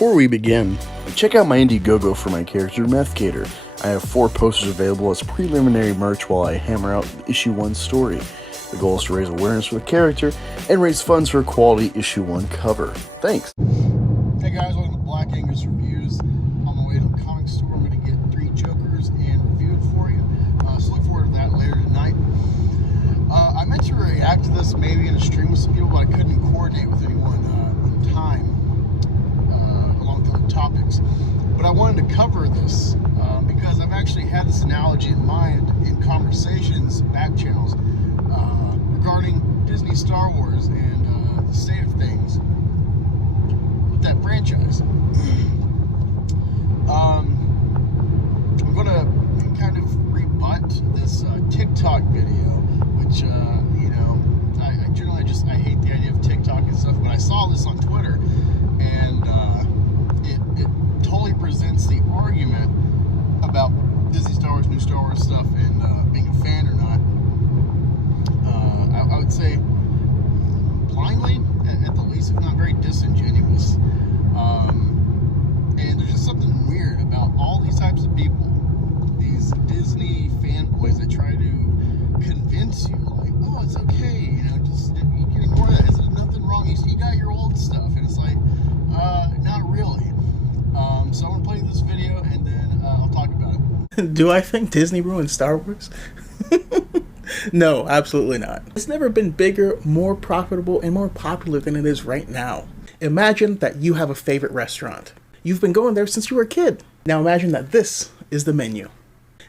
Before we begin, check out my Indiegogo for my character Methgator. I have 4 posters available as preliminary merch while I hammer out Issue 1 story. The goal is to raise awareness for the character and raise funds for a quality Issue 1 cover. Thanks! Hey guys, welcome to Black Angus Reviews. On my way to the comic store, I'm going to get 3 Jokers and review it for you. So look forward to that later tonight. I meant to react to this maybe in a stream with some people, but I couldn't coordinate with anyone in time along with the topics. But I wanted to cover this because I've actually had this analogy in mind in conversations, back channels, regarding Disney Star Wars and the state of things with that franchise. I'm going to kind of rebut this TikTok video, which, I generally I hate the idea of TikTok and stuff, but I saw this on Twitter, and it totally presents the argument about Disney Star Wars, new Star Wars stuff, and being a fan or not. I would say blindly, at the least, if not very disingenuous. And there's just something weird about all these types of people, these Disney fanboys that try to convince you, like, oh, it's okay, just you can ignore that. There's nothing wrong. You got your old stuff, and it's like, not really. So I'm gonna play this video, and then I'll talk about it. Do I think Disney ruined Star Wars? No, absolutely not. It's never been bigger, more profitable, and more popular than it is right now. Imagine that you have a favorite restaurant. You've been going there since you were a kid. Now imagine that this is the menu.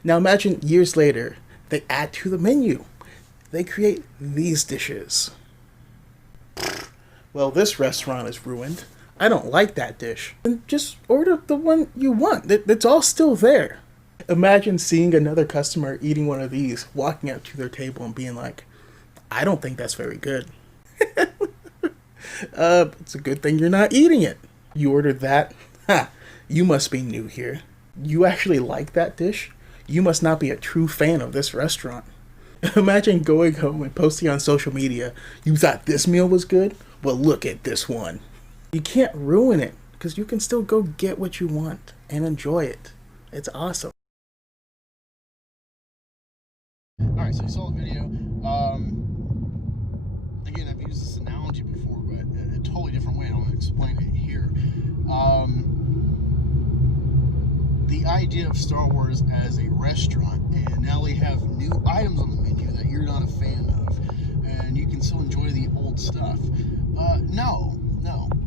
Now imagine years later, they add to the menu. They create these dishes. Well, this restaurant is ruined. I don't like that dish. Then just order the one you want. It's all still there. Imagine seeing another customer eating one of these, walking up to their table and being like, I don't think that's very good. It's a good thing you're not eating it. You ordered that? Ha! You must be new here. You actually like that dish? You must not be a true fan of this restaurant. Imagine going home and posting on social media, you thought this meal was good? Well, look at this one. You can't ruin it, because you can still go get what you want and enjoy it. It's awesome. Alright, so you saw the video. Again, I've used this analogy before, but a totally different way. I want to explain it here. The idea of Star Wars as a restaurant, and now they have new items on the menu that you're not a fan of, and you can still enjoy the old stuff. No.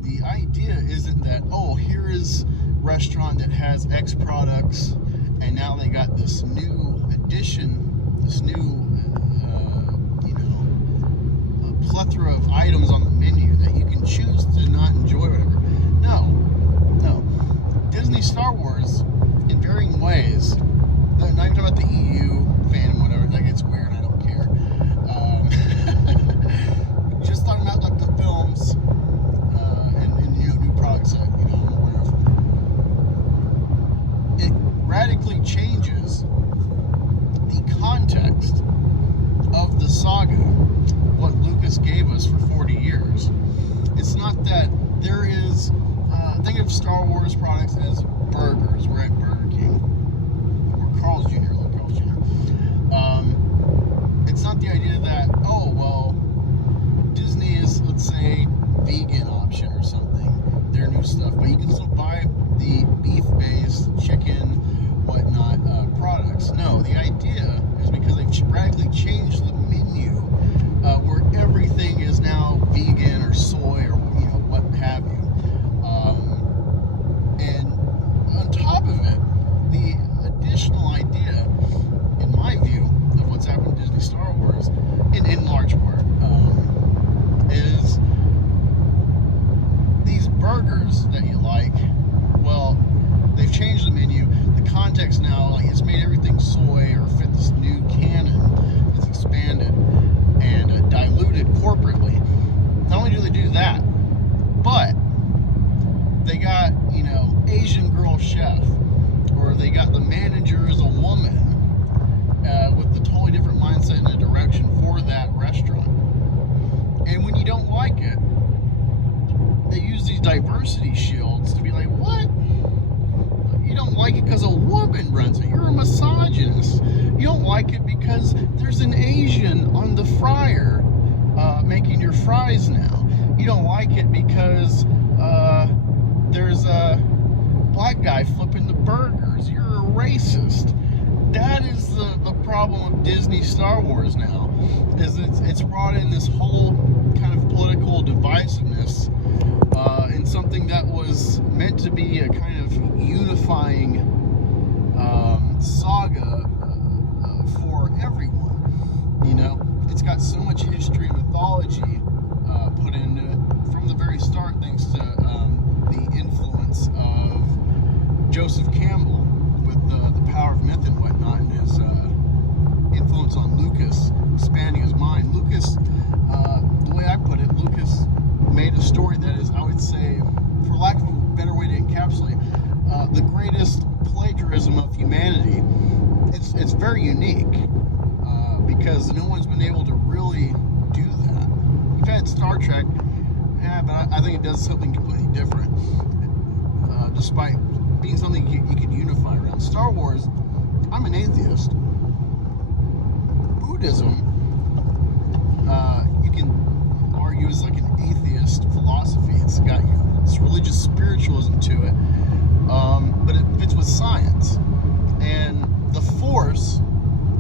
The idea isn't that, oh, here is restaurant that has X products, and now they got this new addition, this new, plethora of items on the menu that you can choose to not enjoy, whatever. No. Disney Star Wars, in varying ways, not even talking about the EU fandom, whatever, that gets weird, I don't care. Just talking about like the films and new products that I'm aware of. It radically changes the context of the saga, what Lucas gave us for 40 years. It's not that there is, think of Star Wars products as burgers. We're at Burger King. Or Carl's Jr., like Carl's Jr. It's not the idea that, oh, well, Disney is, let's say, vegan option or something, their new stuff, but you can still buy the beef-based, chicken, whatnot, products. No, the idea is because they've radically changed the menu, where everything is now vegan or soy or what have you. And on top of it, the additional idea, in my view, of what's happened to Disney Star Wars, in large part, is these burgers that you like. Well, they've changed the menu. The context now, like, it's made everything soy or fit this new canon that's expanded and diluted corporately. Not only do they do that, but they got, Asian girl chef, or they got the manager as a woman, with the totally different mindset and a direction for that restaurant. And when you don't like it, they use these diversity shields to be like, fries now. You don't like it because there's a black guy flipping the burgers. You're a racist. That is the problem with Disney Star Wars now, is it's brought in this whole kind of political divisiveness in something that was meant to be a kind of unifying saga for everyone. You know, it's got so much history and mythology put into it from the very start, thanks to the influence of Joseph Campbell with the Power of Myth and whatnot, and his influence on Lucas, expanding his mind. Lucas, the way I put it, Lucas made a story that is, I would say, for lack of a better way to encapsulate, the greatest plagiarism of humanity. It's very unique because no one's been able to really do that. You've had Star Trek, yeah, but I think it does something completely different, despite being something you could unify around. Star Wars, I'm an atheist. Buddhism, you can argue is like an atheist philosophy. It's got this religious spiritualism to it, but it fits with science, and the Force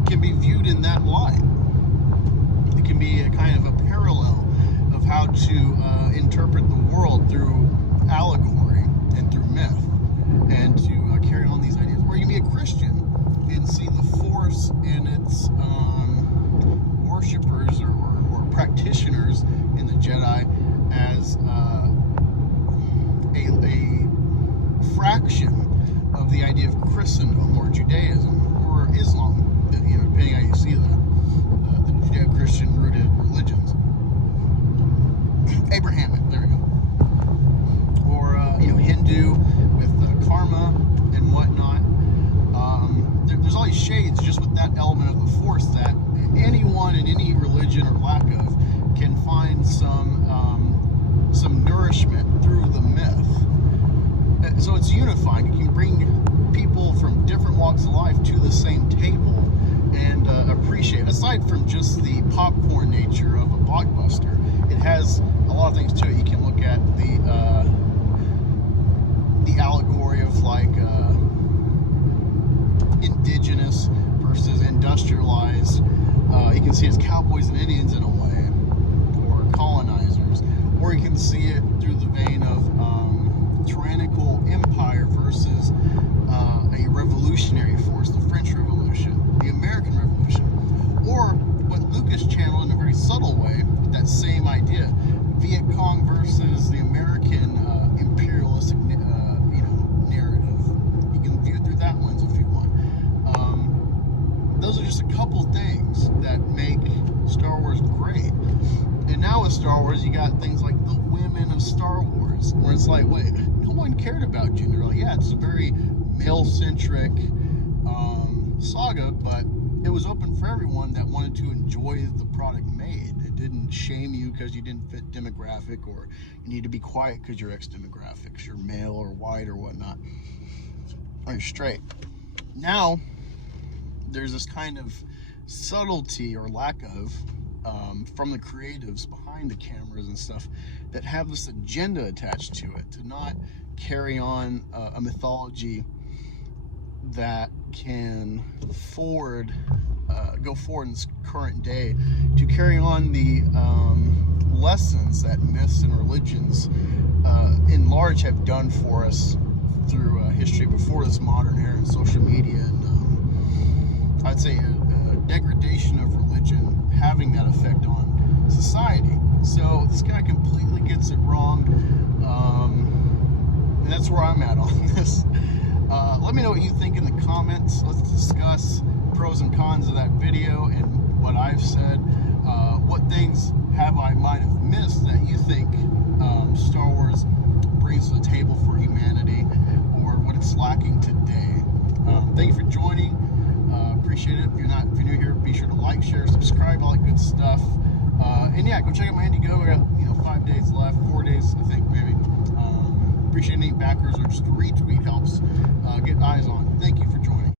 can be viewed in that light. It can be a kind of a parallel of how to interpret the world through allegory and through myth, and to carry on these ideas. Or you can be a Christian and see the Force and its worshippers or practitioners in the Jedi as a fraction of the idea of Christendom or Judaism or Islam, you know, depending how you see that, the Judeo-Christian rooted religions. Abrahamic, there we go. Or Hindu with karma and whatnot. There's all these shades just with that element of the Force that anyone in any religion or lack of can find some nourishment through the myth. So it's unifying. You can bring people from different walks of life to the same table and appreciate. Aside from just the popcorn nature of a blockbuster, it has a lot of things to it. You can look at the allegory of like indigenous versus industrialized. You can see it as cowboys and Indians in a way, or colonizers, or you can see it through the vein of tyrannical empire versus a revolutionary force, the French Revolution, the American Revolution, or what Lucas channeled in a very subtle way with that same idea, Viet Cong versus the American imperialistic narrative. You can view it through that lens if you want. Those are just a couple things that make Star Wars great. And now with Star Wars, you got things like the women of Star Wars, where it's like, wait, no one cared about gender. Like, yeah, it's a very male-centric saga, but it was open for everyone that wanted to enjoy the product made. It didn't shame you because you didn't fit demographic, or you need to be quiet because you're X demographics, you're male or white or whatnot, or you're straight. Now, there's this kind of subtlety or lack of from the creatives behind the cameras and stuff that have this agenda attached to it, to not carry on a mythology that can go forward in this current day, to carry on the lessons that myths and religions in large have done for us through history before this modern era and social media, and I'd say a degradation of religion having that effect on society. So this guy completely gets it wrong, and that's where I'm at on this. Let me know what you think in the comments. Let's discuss pros and cons of that video and what I've said. What things might have missed that you think Star Wars brings to the table for humanity, or what it's lacking today. Thank you for joining. Appreciate it. If you're new here, be sure to like, share, subscribe, all that good stuff. And yeah, go check out my Indiegogo. We got 5 days left, 4 days, I think, maybe. Appreciate any backers, or just a retweet helps get eyes on. Thank you for joining.